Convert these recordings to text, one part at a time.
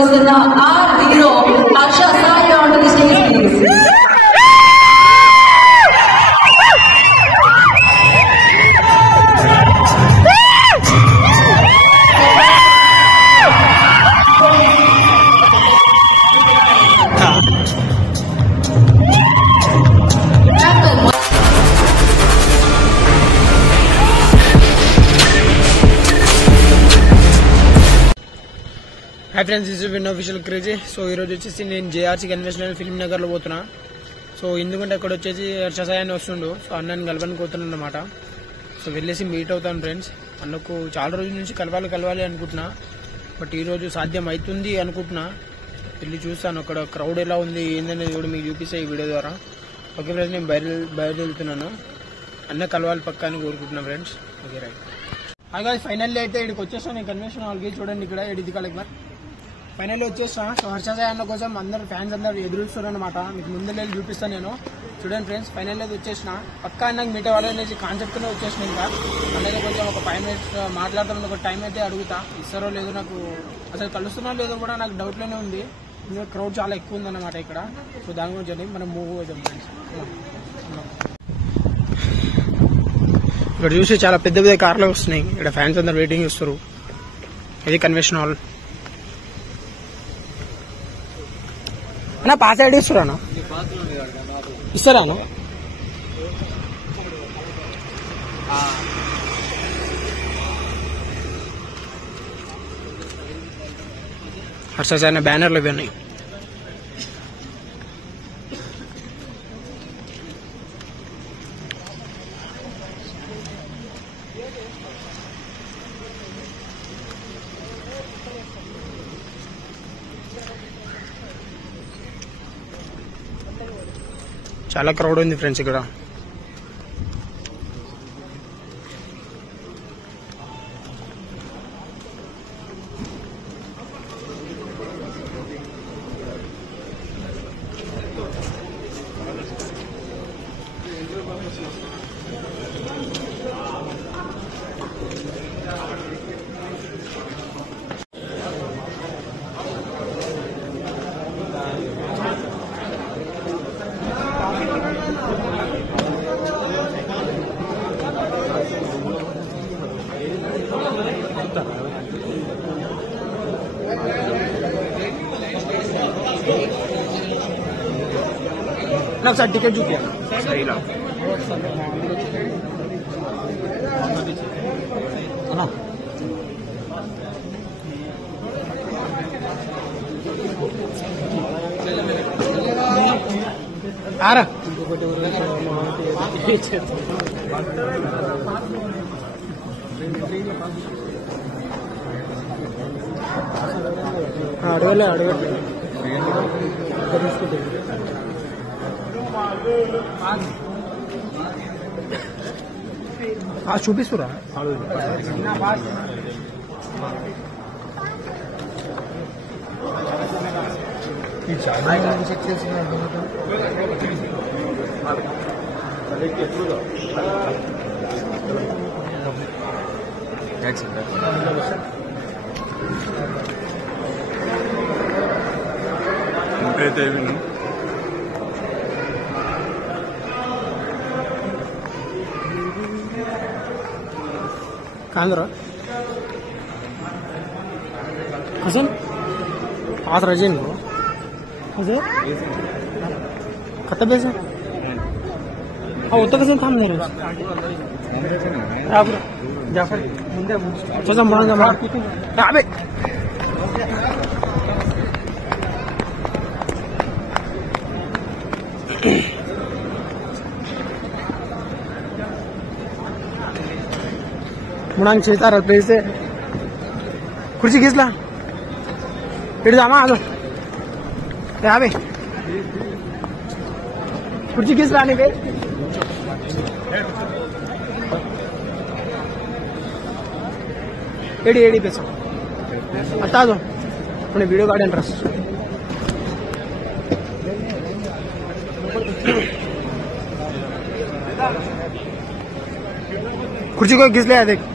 వస్తున్న our hero Aksha Sai onto the stage please. Hi friends this is win official crazy so నేను JRC conventional film Nagar లో పోతున్నా so ఎందుకంటే అక్కడ వచ్చేసి హర్ష సాయి అని వస్తుండు సో అన్నని కలవడానికి పోతున్నా అన్నమాట సో వెళ్ళేసి మీట్ అవుతాను ఫ్రెండ్స్ అన్నకు చాలా రోజుల నుంచి కలవాలి అనుకుంటున్నా బట్ ఈ రోజు సాధ్యం అవుతుంది అనుకుంటున్నా వెళ్ళి చూస్తాను అక్కడ క్రౌడ్ ఎలా ఉంది ఏందనేది కూడా మీకు చూపిస్తా ఈ వీడియో ద్వారా ఓకే ఫ్రెండ్స్ నేను బయలుదేరుతున్నాను అన్న కలవాలి పక్కా అని కోరుకుంటున్నా friends okay right hi guys finally అయితే ఇక్కడికి వచ్చేస్తాను నేను కన్వెన్షన్ హాల్కి చూడండి ఇక్కడ ఇది కలెక్టర్ ఫైనల్లీ వచ్చేస్తా సో హర్ష సాయి అన్న కోసం అందరు ఫ్యాన్స్ అందరు ఎదురుస్తారు అనమాట మీకు ముందు వెళ్ళి చూపిస్తాను నేను చూడండి ఫ్రెండ్స్ ఫైనల్లీ అయితే వచ్చేసిన పక్కా అన్నకు మీట్ అవ్వాలనేసి కాన్సెప్ట్తోనే వచ్చేసిన ఇంకా అలాగే కొంచెం ఒక 5 minutes మాట్లాడతాను ఒక టైం అయితే అడుగుతా ఇస్తారో లేదో నాకు అసలు కలుస్తున్నా లేదో కూడా నాకు డౌట్లోనే ఉంది ఇంకా క్రౌడ్ చాలా ఎక్కువ ఉందన్నమాట ఇక్కడ సో దాని గురించి మనం మూవ్ అవుతాం ఫ్రెండ్స్ ఇక్కడ చూసి చాలా పెద్ద పెద్ద కార్లు వస్తున్నాయి ఇక్కడ ఫ్యాన్స్ అందరు వెయిటింగ్ చేస్తారు ఇది కన్వెన్షన్ హాల్ అన్నా పాస్ ఐడి ఇస్తారా ఇస్తారా హర్ష సాయి బ్యానర్లు ఇవి ఉన్నాయి చాలా క్రౌడ్ ఉంది ఫ్రెండ్స్ ఇక్కడ నాకు సార్ టికెట్ చూపించాను ఆరా అడగలే చూపిస్తురా कांद्रा हसन आज रजेन को हजे कत्ता बेसे हाँ उत्तर कैसे थाम नहीं रहे आप जाफर मुंडे तो संभाल जमा अबे मुनांग चेतार प्लेस से खुर्ची घिसला इट जामा आलो याबे खुर्ची घिसला नहीं बे एडी पैसा बता दो अपने वीडियो कार्ड इंटरेस्ट खुर्ची को घिस ले देख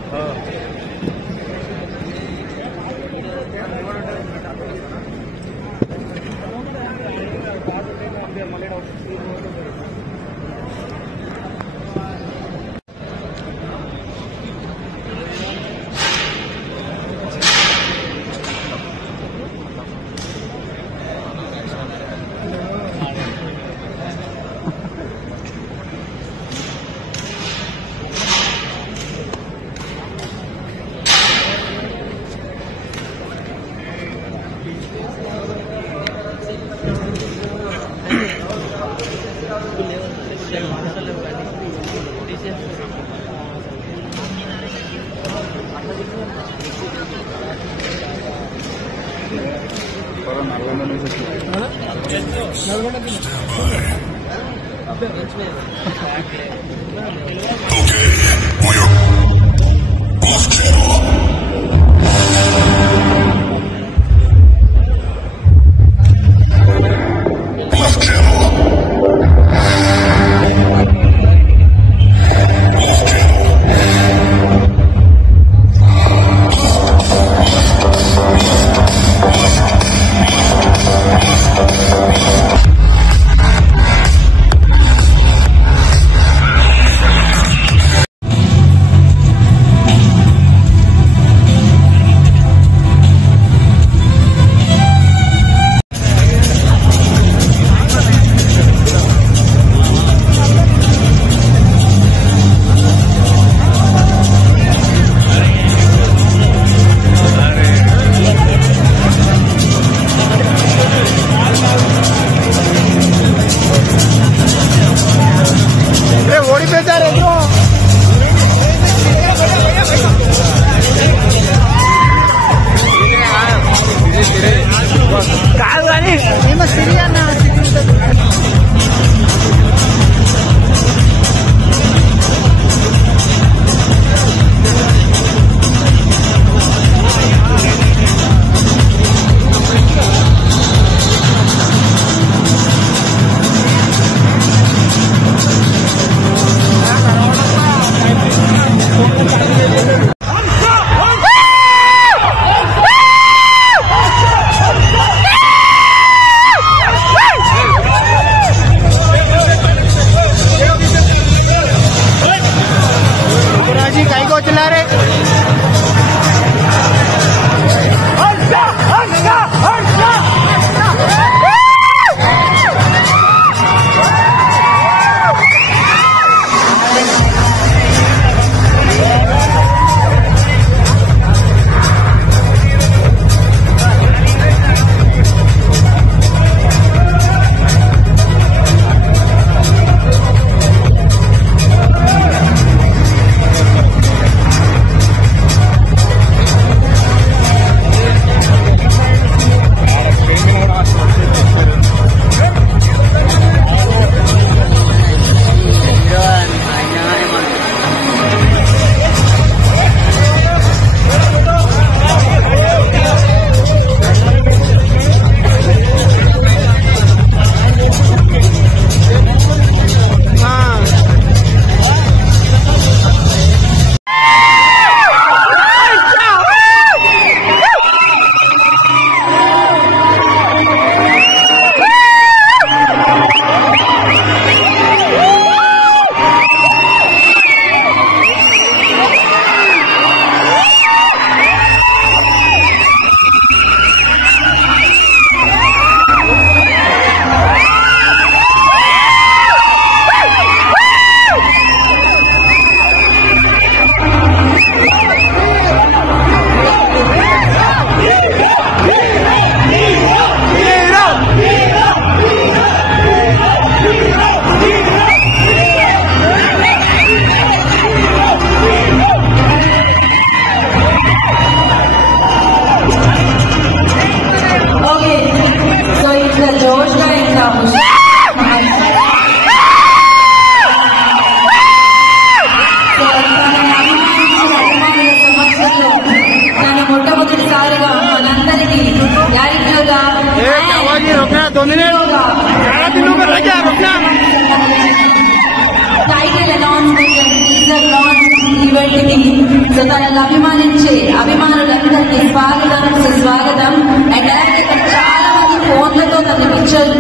సో తనని అభిమానించే అభిమానులందరికీ స్వాగతం సుస్వాగతం. అండ్ అలాగే చాలా మంది ఫోన్లతో తన పిక్చర్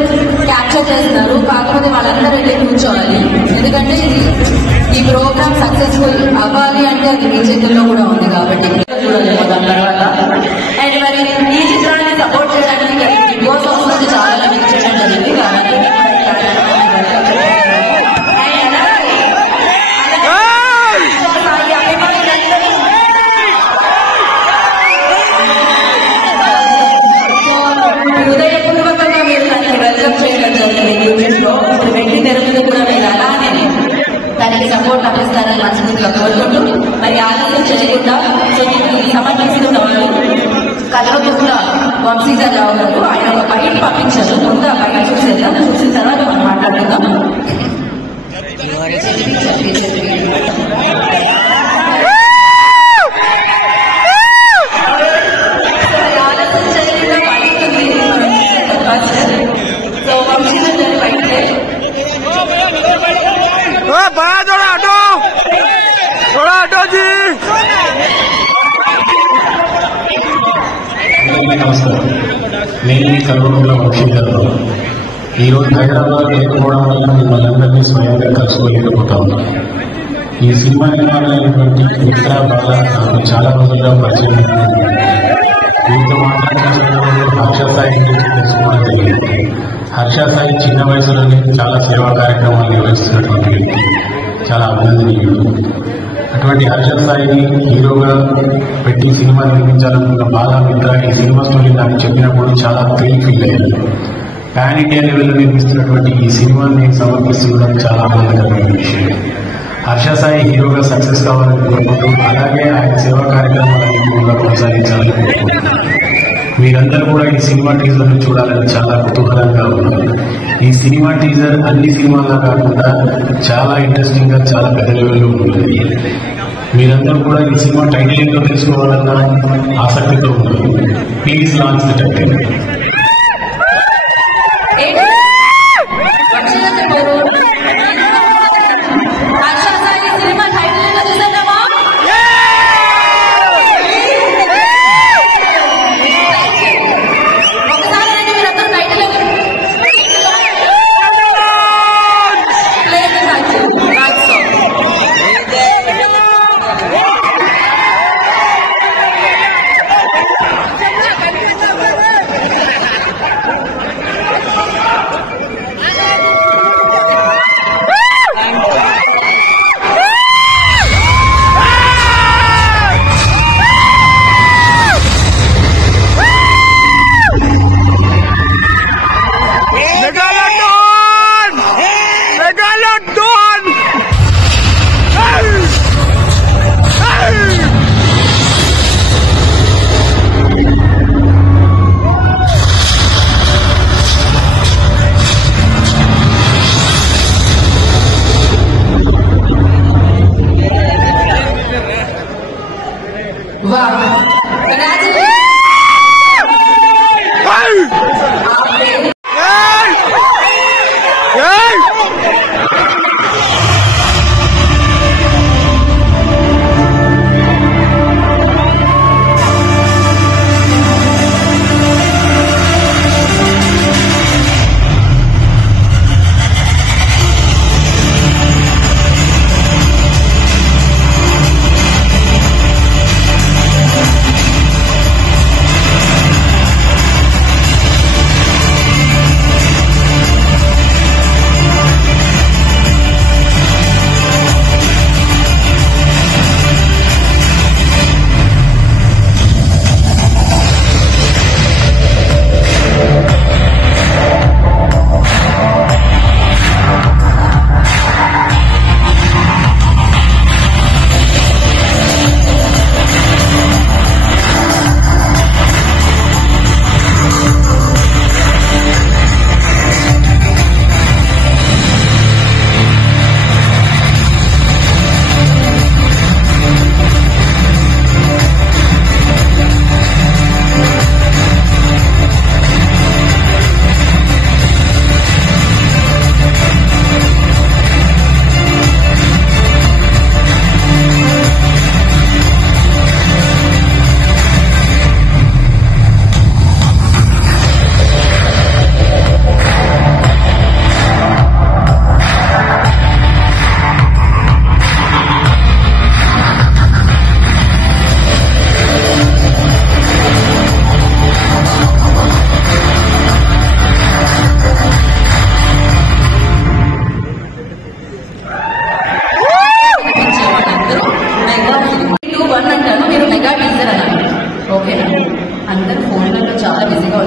క్యాప్చర్ చేస్తున్నారు. కాకపోతే వాళ్ళందరూ వెళ్ళి కూర్చోవాలి, ఎందుకంటే ఇది ఉంది, అది మీ చేతుల్లో కూడా ఉంది కాబట్టి చూడలేము దాని తర్వాత. అండ్ మరి ఈ చిత్రాన్ని సపోర్ట్ చేయడానికి బిగ్ బాస్ హౌస్ నుంచి చాలా మంది చేయడం జరిగింది కాబట్టి హృదయపూర్వకంగా మీరు తనకి వెల్కమ్ చేయడం జరిగింది యూట్యూబ్ లో. ఇప్పుడు వెండి తెర మీద కూడా మీరు అలానే దానికి సపోర్ట్ అందిస్తారని మనస్ఫూర్తిగా కోరుకుంటూ మరి ఆలస్యం చేయకుండా సమర్పిస్తున్న వాళ్ళు కల్వకుట్ల వంశీధర్ రావు గారు. ఆయన ఒక బయట పంపించారు. ముందు ఆ బయట చూసేద్దాం, చూసిన తర్వాత మనం మాట్లాడుకుందాం. ఆలస్యం చేయకుండా సో వంశీధర్ గారు బయట నమస్కారం. నేను మీ కల్వకుట్ల వంశీధర్ రావు. ఈరోజు హైదరాబాద్ లేకపోవడం వల్ల మిమ్మల్ని అందరినీ స్వయంగా కలుసుకోలేకపోతాను. ఈ సినిమా నిర్మాణమైనటువంటి మిత్ర బాల నాకు చాలా రోజులుగా పరిచయం. వీరితో మాట్లాడుతున్నప్పుడు హర్షసాయి గురించి తెలుసుకోవడం జరిగింది. హర్షసాయి చిన్న వయసులోనే చాలా సేవా కార్యక్రమాలు నిర్వహిస్తున్నటువంటి వ్యక్తి, చాలా అభినందనీయుడు. అటువంటి హర్షసాయిని హీరోగా పెట్టి సినిమా నిర్మించాలనుకున్న బాలా మిత్ర ఈ సినిమా స్టోరీ నాకు చెప్పినప్పుడు చాలా థ్రిల్ ఫీల్ అయ్యాను. పాన్ ఇండియా లెవెల్లో నిర్మిస్తున్నటువంటి ఈ సినిమాని నేను సమర్పిస్తుండడం చాలా ఆనందకరమైన విషయం. హర్షసాయి హీరోగా సక్సెస్ కావాలని కోరుకుంటూ అలాగే ఆయన సేవా కార్యక్రమాలను కూడా కొనసాగించాలని కోరుకుంటున్నాను. మీరందరూ కూడా ఈ సినిమా టీజర్ను చూడాలని చాలా కుతూహలంగా ఉన్నారు. ఈ సినిమా టీజర్ అన్ని సినిమాల్లో కాకుండా చాలా ఇంట్రెస్టింగ్ గా చాలా పెద్ద లెవెల్లో ఉంటుంది. మీరందరూ కూడా ఈ సినిమా టైటిల్ ఏంటో తెలుసుకోవాలన్న ఆసక్తితో ఉన్నారు. Please launch the title.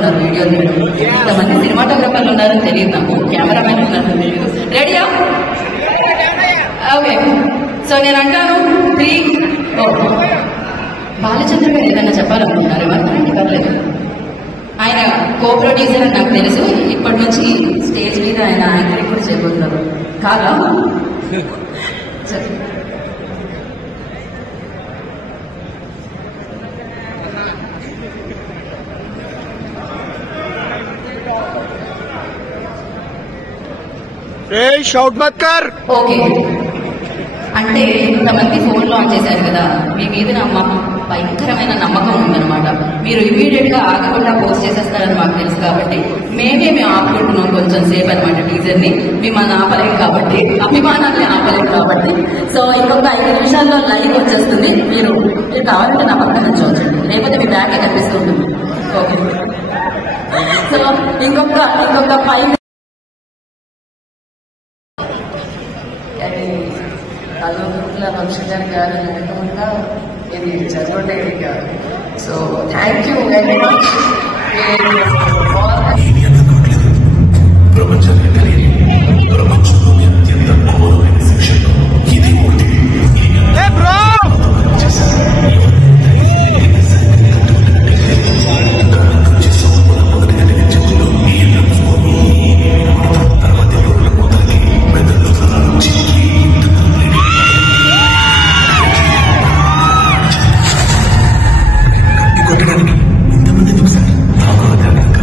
ఉన్నారు వీడియో ఇంతమంది సినిమాటోగ్రాఫర్లు ఉన్నారని తెలియదు నాకు, కెమెరామెన్ ఉన్నారని తెలియదు. రెడీయా? ఓకే. సో నేను అంటాను బాలచంద్ర గారు ఏదన్నా చెప్పాలనుకుంటున్నారు? ఎవరికి పర్లేదు. ఆయన కో ప్రొడ్యూసర్ అని నాకు తెలుసు. ఇప్పటి నుంచి స్టేజ్ మీద ఆయన యాంకరింగ్ కూడా చేయబోతున్నారు కాదా? షౌట్ మత్ కర్. ఓకే. అంటే ఇంతమంది ఫోన్ లాంచ్ చేశారు కదా, మీ మీద భయంకరమైన నమ్మకం ఉందన్నమాట. మీరు ఇమీడియట్ గా ఆగకుండా పోస్ట్ చేసేస్తారని మాకు తెలుసు కాబట్టి మేము ఆపుకుంటున్నాం కొంచెం సేపు అనమాట. టీజర్ ని మిమ్మల్ని ఆపలేం కాబట్టి, అభిమానాన్ని ఆపలేం కాబట్టి. సో ఇంకొక 5 నిమిషాల్లో లైవ్ వచ్చేస్తుంది. మీరు కావాలంటే నా పక్కన నుంచి వచ్చండి, లేకపోతే మీ బ్యాగ్ కనిపిస్తుంది. ఓకే. సో ఇంకొక 5 అల్లుల వంశీధర్ గారు లేకుండా ఇది చదవలేదు కాదు. So thank you very much. ప్రపంచానికి తెలియని ప్రపంచంలోని అత్యంత ఘోరమైన శిక్షలో ఇది ఒకటి. కొట్టడానికి ఇంతమంది సార్ నాకు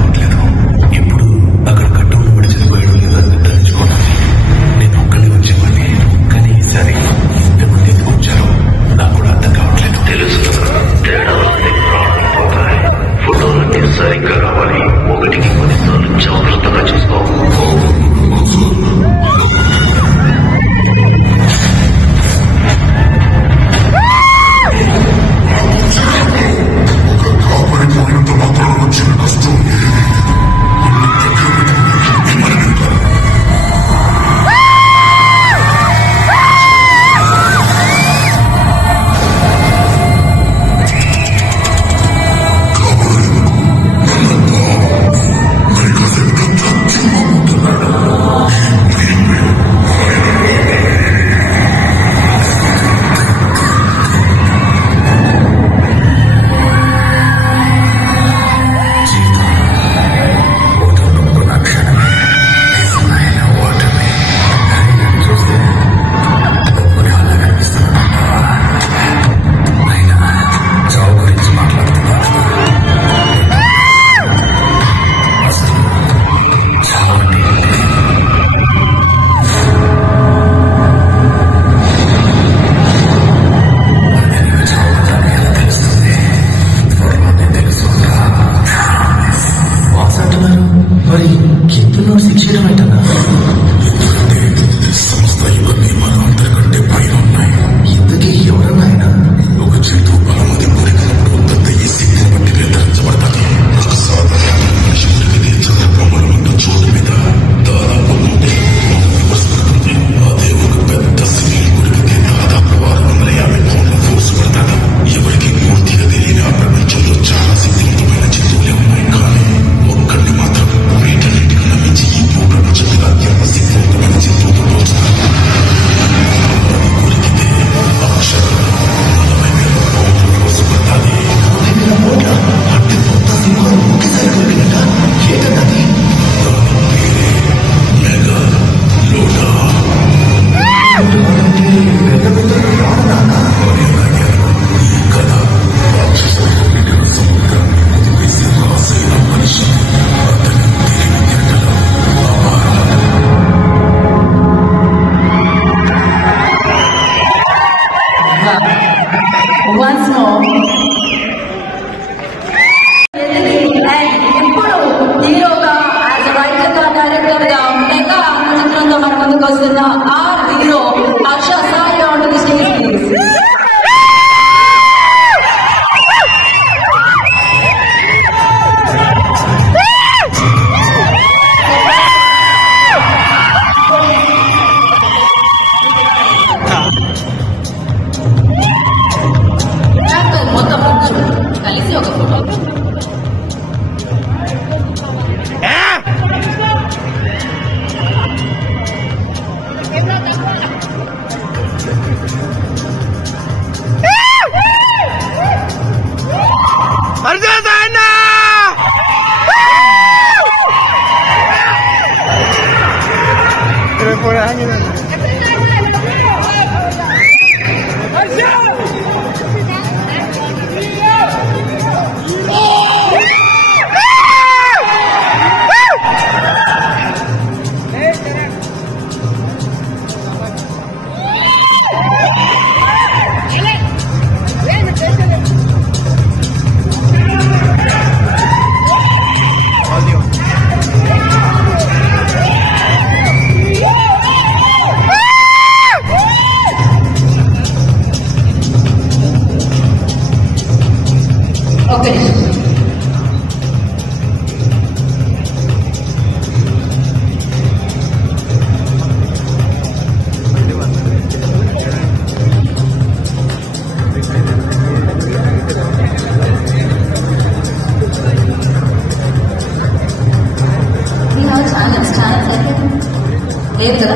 లేదు కదా.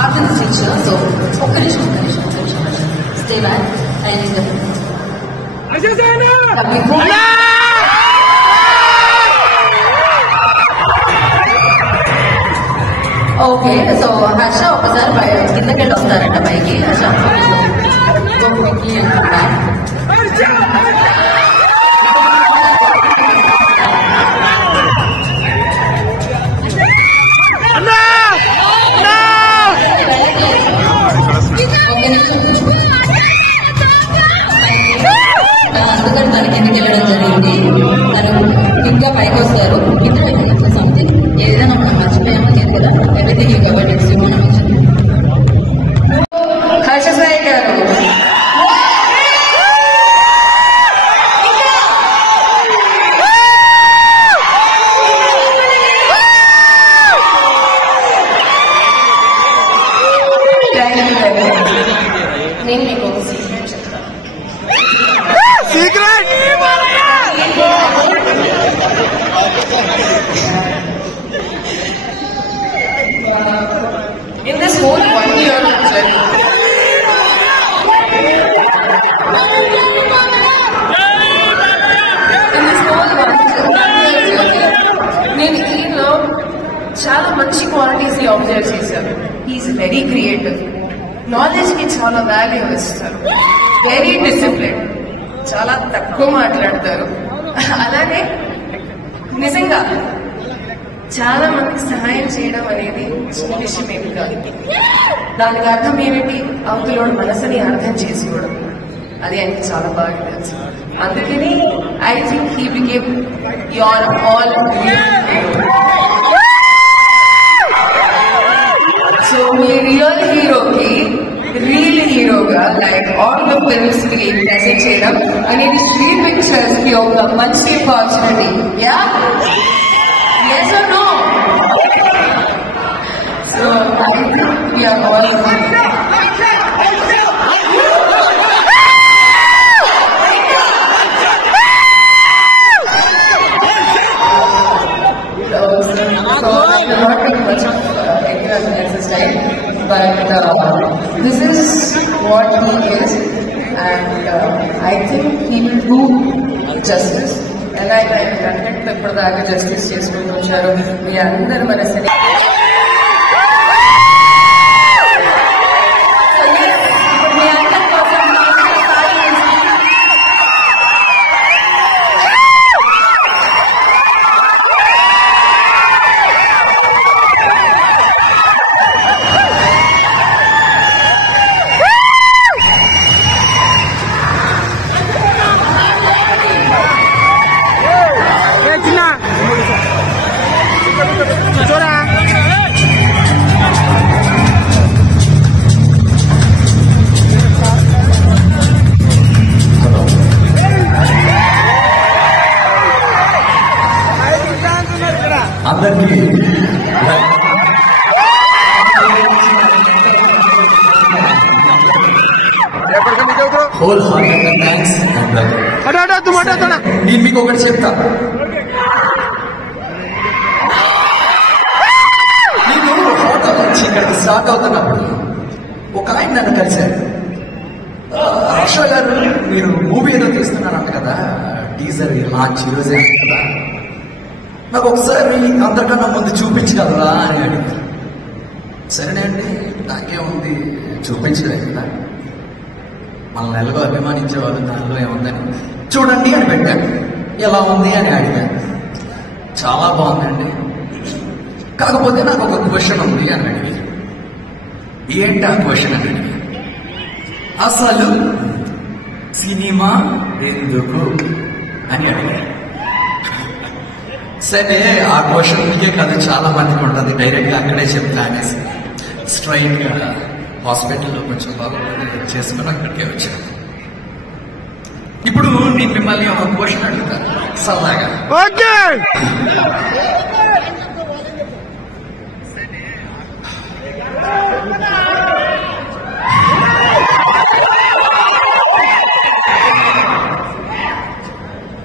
After this picture, so ఒక్క నిమిషం stay back and okay. So Harsha ఒకసారి కిందకెళ్ళి వస్తారంట పైకి. హర్ష అందుకని తనకి కిందకి వెళ్ళడం జరిగింది. తను ఇంకా పైకి వస్తారు. కింద సంథింగ్ ఏదైనా మనం మర్చిపోయామో లేదు కదా. ఎవ్రీథింగ్ యూ కవర్డ్ ఇట్స్ మనం హర్ష సాయి గారు నేను మీకు ఒక సీక్రెట్ చెప్తాను. in this whole 1 year journey, నేను ఈలో చాలా మంచి క్వాలిటీస్ అబ్జర్వ్ చేశాను. హీఈస్ వెరీ క్రియేటివ్, నాలెడ్జ్ కి చాలా వాల్యూ ఇస్తారు, వెరీ డిసిప్లిన్, చాలా తక్కువ మాట్లాడతారు. అలానే నిజంగా చాలా మందికి సహాయం చేయడం అనేది చిన్న విషయం ఏమి కాదు. దానికి అర్థం ఏమిటి? అవతలోని మనసుని అర్థం చేసుకోవడం. అది ఆయనకి చాలా బాగా తెలుసు. అందుకని I think he became your all so me real హీరోకి రియల్ హీరోగా లైక్ ఆల్ ద ఫిల్మ్స్ కి ప్రెజెంట్ చేయడం అనేది శ్రీ పిక్చర్స్ కి ఒక మంచి opportunity. Yeah yes or no? So I think we are all so I'm not too much of anyone else's time, but this is what he is, and I think he will do justice. ఎలా అయితే content ఇప్పటిదాకా justice చేసుకుంటూ వచ్చారు. మీ అందరి మనసుని అందరికీ whole hearted thanks. నేను మీకు ఒకటి చెప్తా, నేను హోటల్ నుంచి ఇక్కడికి స్టార్ట్ అవుతున్నప్పుడు ఆయన నన్ను కలిశారు. హర్ష గారు మీరు మూవీ ఏదో తీస్తున్నారంట కదా, టీజర్ లాంచ్ ఈరోజే కదా, నాకు ఒకసారి అందరికన్నా ముందు చూపించగలరా అని అడిగారు. సరేనండి, నాకే ఉంది చూపించలేదు కదా, మనల్ని ఎలాగో అభిమానించేవాళ్ళు, దానిలో ఏముందని చూడండి అని పెట్టాను. ఎలా ఉంది అని అడిగాను. చాలా బాగుందండి, కాకపోతే నాకు ఒక క్వశ్చన్ ఉంది అని అడిగాను. ఏంటి ఆ క్వశ్చన్ అని అడిగాను. అసలు సినిమా ఎందుకు అని అడిగాను. సరే, ఆ క్వశ్చన్ మీకే కాదు చాలా మందికి ఉంటుంది, డైరెక్ట్గా అక్కడే చెప్తా అనేసి స్ట్రైట్గా హాస్పిటల్లో కొంచెం బాగా చేసుకుని అక్కడికే వచ్చాను. ఇప్పుడు నేను మిమ్మల్ని ఒక క్వశ్చన్ అడుగుతాను సరదాగా.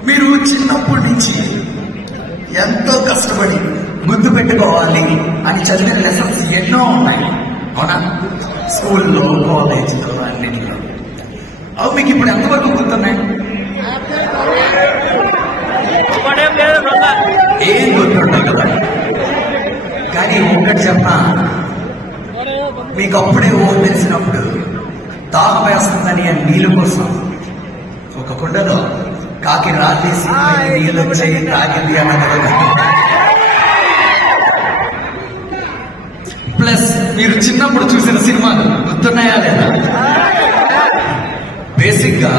మీరు చిన్నప్పటి నుంచి ఎంతో కష్టపడి ముద్దు పెట్టుకోవాలి అని చదివిన లెసన్స్ ఎన్నో ఉన్నాయి, అవునా? స్కూల్లో, కాలేజీలో, అన్నింటిలో. అవి మీకు ఇప్పుడు ఎంతవరకు గుర్తున్నాయి? ఏం గుర్తుంటాయి కదా. కానీ ఒకటి చెప్పనా, మీకు అప్పుడే తెలిసినప్పుడు దాహం వేస్తుందని ఆ నీళ్ళ కోసం ఒక కుండలో కాకి రాలేసి నీళ్ళు వచ్చి తాగింది అన్నది. ప్లస్ మీరు చిన్నప్పుడు చూసిన సినిమాలు గుర్తున్నాయా లేదా? బేసిక్ గా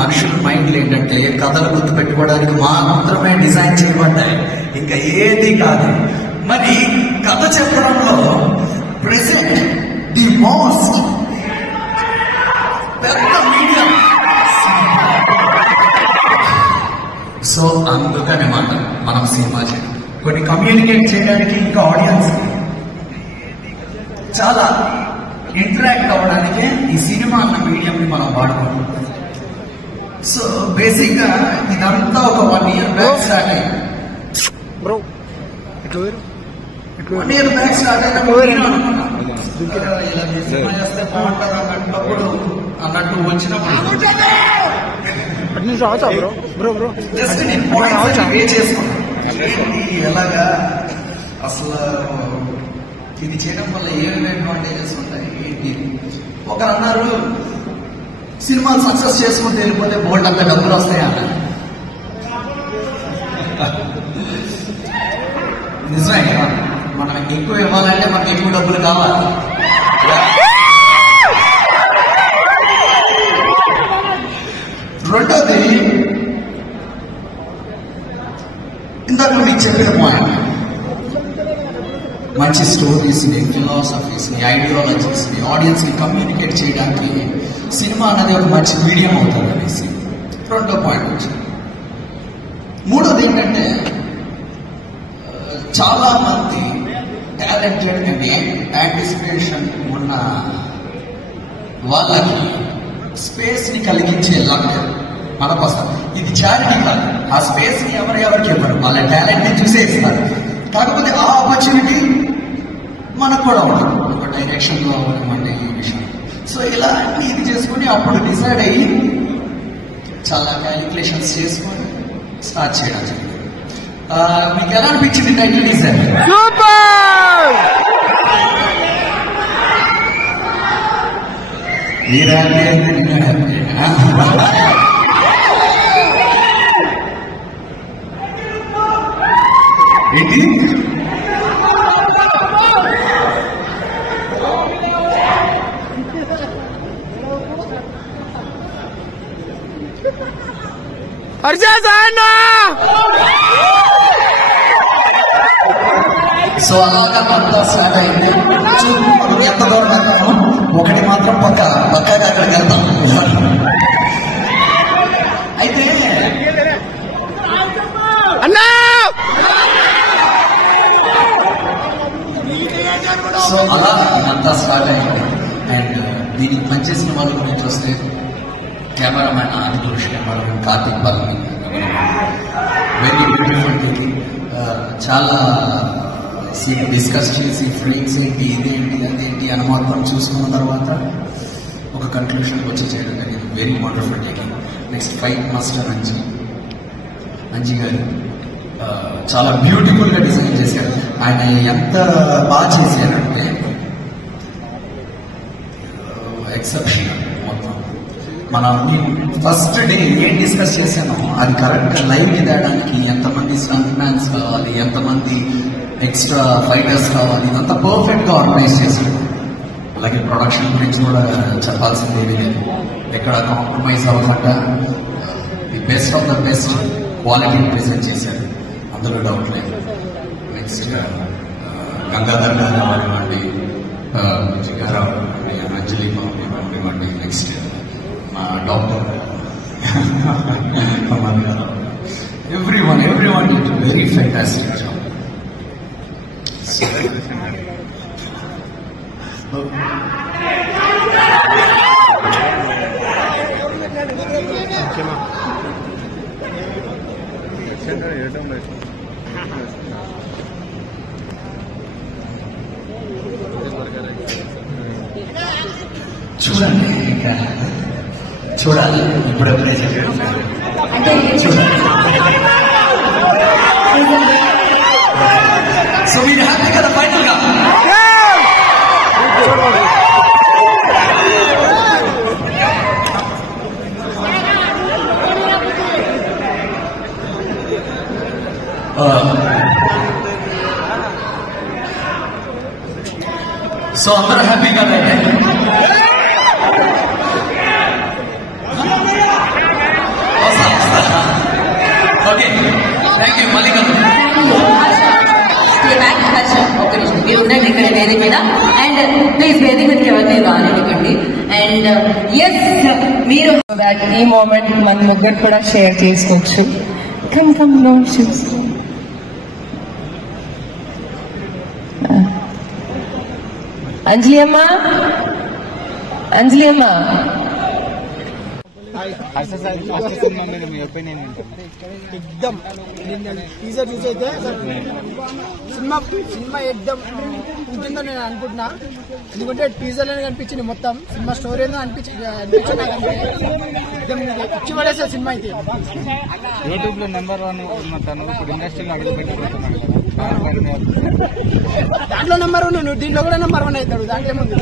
మనుషుల మైండ్లు ఏంటంటే కథలు గుర్తుపెట్టుకోవడానికి మాత్రమే డిజైన్ చేయబడ్డాయి, ఇంకా ఏది కాదు. మరి కథ చెప్పడంలో ప్రెసెంట్ ది మోస్ట్ పెద్ద మీడియం. సో అందుకనే మాట మనం సినిమా చేయడం, కొన్ని కమ్యూనికేట్ చేయడానికి, ఇంకా ఆడియన్స్ చాలా ఇంటరాక్ట్ అవ్వడానికి ఈ సినిమా అన్న మీడియంని మనం వాడుకుంటాం. సో బేసిక్ గా ఇదంతా ఒక 1 year బ్యాక్ స్టార్ట్ అయింది. 1 year బ్యాక్ స్టార్ట్ అయినప్పుడు అన్నట్టు వచ్చినప్పుడు జస్ట్ నేను పే చేసుకున్నాను. ఎలాగా అసలు ఇది చేయడం వల్ల ఏమేమి అడ్వాంటేజెస్ ఉంటాయి ఏంటి. ఒకరు అన్నారు, సినిమాలు సక్సెస్ చేసుకుంటూ వెళ్ళిపోతే బోల్డ్ అంత డబ్బులు వస్తాయి అన్న. నిజమే కదా, మనం ఎక్కువ ఇవ్వాలంటే మనకి ఎక్కువ డబ్బులు కావాలి. రెండోది, ఇందాక మీకు చెప్పిన పాయింట్, మంచి స్టోరీస్ని, ఫిలాసఫీస్ని, ఐడియాలజీస్ని ఆడియన్స్ని కమ్యూనికేట్ చేయడానికి సినిమా అనేది ఒక మంచి మీడియం అవుతుంది అనేసి రెండో పాయింట్ వచ్చింది. మూడోది ఏంటంటే, చాలా మంది టాలెంటెడ్ అండ్ యాంటిసిపేషన్ ఉన్న వాళ్ళకి స్పేస్ ని కలిగించే లక్ష్యం మనకోసం. ఇది చారిటీ కాదు, ఆ స్పేస్ ని ఎవరికి ఇవ్వరు, వాళ్ళ టాలెంట్ ని చూసే ఇస్తారు. కాకపోతే ఆ ఆపర్చునిటీ మనకు కూడా ఉంటుంది ఒక డైరెక్షన్ లో ఉన్నటువంటి ఈ విషయం. సో ఇలా అన్ని ఇది చేసుకుని అప్పుడు డిసైడ్ అయ్యి చాలా క్యాలిక్యులేషన్స్ చేసుకొని స్టార్ట్ చేయడం జరిగింది. మీకు ఎలా అనిపించింది టైటిల్ డిజైన్? మీరు హ్యాపీ అయితే నేను హ్యాపీ. ఏంటి సో అలాగా అంతా స్టార్ట్ అయింది. మనం ఎంత దూరం వెళ్తామో ఒకటి మాత్రం పక్కాగా అక్కడికి వెళ్తాం. అయితే సో అలా అంతా స్టార్ట్ అయింది. అండ్ దీనికి పనిచేసిన వాళ్ళ గురించి వస్తే కెమెరామ్యాన్ ఆదిపురుష్, కెమెరామ్యాన్ కార్తిక్ బాల్ని, వెరీ బ్యూటిఫుల్ థింగ్. చాలా డిస్కస్ చేసి ఫ్రేమ్స్ ఏంటి ఇదేంటి అదేంటి అని మొత్తం చూసుకున్న తర్వాత ఒక కన్క్లూషన్కి వచ్చి చేయడం జరిగింది. Very wonderful taking. Next fight master Anji గారు చాలా బ్యూటిఫుల్గా డిజైన్ చేశారు. ఆయన ఎంత బాగా చేశారంటే ఎక్సెప్షన్. మొత్తం నేను ఫస్ట్ డే ఏం డిస్కస్ చేశానో అది కరెక్ట్ లైవ్ మీద వేయడానికి ఎంతమంది స్టంట్ మ్యాన్స్ కావాలి, ఎంతమంది ఎక్స్ట్రా ఫైటర్స్ కావాలి, ఇదంతా పర్ఫెక్ట్గా ఆర్గనైజ్ చేశారు. అలాగే ప్రొడక్షన్ గురించి కూడా చెప్పాల్సింది ఏమీ లేదు. ఎక్కడ కాంప్రమైజ్ అవ్వకుండా the best of the best క్వాలిటీని ప్రెజెంట్ చేశారు, అందులో డౌట్ లేదు. నెక్స్ట్ గంగాధర్ గారు అవనివ్వండి, గారు అవనివ్వండి, అంజలి బాబు అవనివ్వండి, నెక్స్ట్ మా doctor everyone it very fantastic job. చూడాలి ఇప్పుడెప్పుడే చెప్పాడు చూడాలి. సో మీరు హ్యాపీ కదా ఫైనల్ గా? సో అందరూ హ్యాపీ కదా? Okay, thank you. మళ్ళీ మీరు ఉండండి ఇక్కడ వేదిక మీద. అండ్ ప్లీజ్ వేదిక మీదకి ఎవరిని రానివ్వకండి. అండ్ ఎస్ మీరు ఈ మూమెంట్ మన ముగ్గురు కూడా షేర్ చేసుకోవచ్చు. Come no shoes. అంజలి అమ్మా ఎక్దమ్ టీజర్ చూసైతే సినిమా ఎక్దమ్ ఉంటుందో నేను అనుకుంటున్నా. ఎందుకంటే టీజర్ లోనే కనిపించింది మొత్తం, సినిమా స్టోరీ ఏదో అనిపించింది ఇచ్చి పడేసే సినిమా అయితే. యూట్యూబ్ లో నెంబర్ 1 తను ఇప్పుడు ఇండస్ట్రీలో అడుగు పెట్టుకుంటున్నాడు. దాంట్లో నెంబర్ 1, దీంట్లో కూడా నెంబర్ 1 అవుతాడు. దాంట్లో ముందు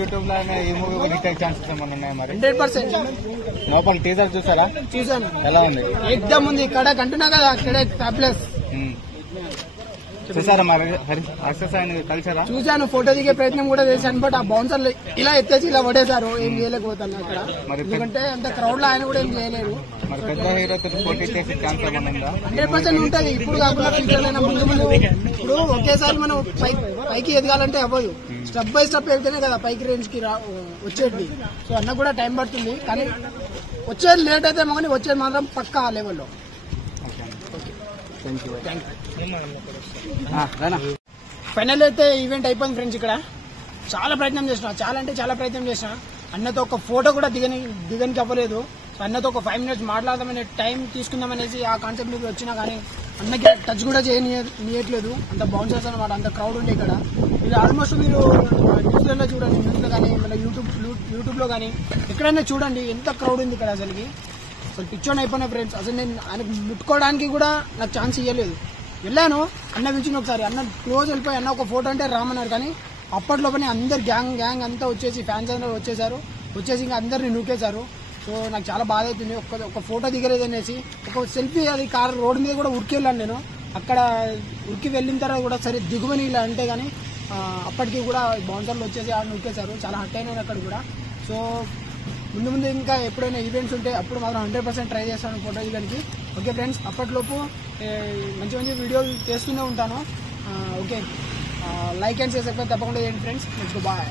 యూట్యూబ్ లో ఈ మూవీ హిట్ ఛాన్సెస్ ఏమన్నా ఉన్నాయా? మరి 100%. లోపల టీజర్ చూసారా? చూసాను. ఎలా ఉంది? ఎక్దమ్ ఉంది. ఇక్కడ కంటున్నా కదా, అక్కడే ఫ్యాబ్లెస్. చూసారా మరి అక్సెస్ ఆయన కలిసారా? చూశాను, ఫోటో దిగే ప్రయత్నం కూడా చేశాను. బట్ ఆ బౌన్సర్లు ఇలా ఎత్తేసి ఇలా పడేశారు, ఏం చేయలేకపోతాను అక్కడ. ఎందుకంటే అంత క్రౌడ్ లో ఆయన కూడా ఏం చేయలేరు. మరి పెద్ద హీరోతో పోటీ చేసే ఛాన్స్ ఏమన్నా ఉందా? 100% ఉంటుంది. ఇప్పుడు కాకుండా ఫ్యూచర్ అయినా ముందు ఇప్పుడు ఒకేసారి మనం పైకి ఎదగాలంటే అవ్వదు. స్టెప్ బై స్టెప్ వెళ్తేనే కదా పైకి రేంజ్ కి వచ్చేది. సో అన్న కూడా టైం పడుతుంది, కానీ వచ్చేది లేట్ అయితే కానీ వచ్చేది మాత్రం పక్కా ఆ లెవెల్లో. ఫైనల్ అయితే ఈవెంట్ అయిపోయింది ఫ్రెండ్స్. ఇక్కడ చాలా ప్రయత్నం చేసిన, చాలా ప్రయత్నం చేసిన. అన్నతో ఒక ఫోటో కూడా దిగనికి అవ్వలేదు. అన్నతో ఒక 5 minutes మాట్లాడదామనే టైం తీసుకుందామనేసి ఆ కాన్సెప్ట్ మీద వచ్చినా కానీ అన్నకి టచ్ కూడా చేయనీయట్లేదు. అంత బౌన్సర్స్ అనమాట, అంత క్రౌడ్ ఉండే ఇక్కడ. ఇది ఆల్మోస్ట్ మీరు న్యూస్లలో చూడండి, న్యూస్లో కానీ మళ్ళీ యూట్యూబ్లో కానీ ఎక్కడైనా చూడండి ఎంత క్రౌడ్ ఉంది ఇక్కడ. అసలు పిచ్చోన్ అయిపోయినా ఫ్రెండ్స్. అసలు నేను ఆయనకు ముట్టుకోవడానికి కూడా నాకు ఛాన్స్ ఇవ్వలేదు. వెళ్ళాను, అన్న పిలిచిన ఒకసారి, అన్న క్లోజ్ వెళ్ళిపోయి అన్న ఒక ఫోటో అంటే రామన్నారు. కానీ అప్పట్లోపనే అందరు గ్యాంగ్ అంతా వచ్చేసి ఫ్యాన్స్ అందరూ వచ్చేసి ఇంకా అందరిని నూకేశారు. సో నాకు చాలా బాధ అవుతుంది. ఒక ఫోటో దిగలేదు అనేసి ఒక సెల్ఫీ, అది కార్ రోడ్డు మీద కూడా ఉరికి వెళ్ళాను నేను. అక్కడ ఉరికి వెళ్ళిన తర్వాత కూడా సరే దిగుమని ఇలా అంటే కానీ అప్పటికి కూడా బౌన్సర్లు వచ్చేసి నూకేశారు. చాలా హట్ అయినారు అక్కడ కూడా. సో ముందు ఇంకా ఎప్పుడైనా ఈవెంట్స్ ఉంటే అప్పుడు మాత్రం 100% ట్రై చేస్తాను ఫోటో దిగడానికి. ఓకే ఫ్రెండ్స్, అప్పట్లోపు మంచి వీడియోలు చేస్తూనే ఉంటాను. ఓకే, లైక్ అండ్ షేర్ తప్పకుండా చేయండి ఫ్రెండ్స్. Let's go, bye.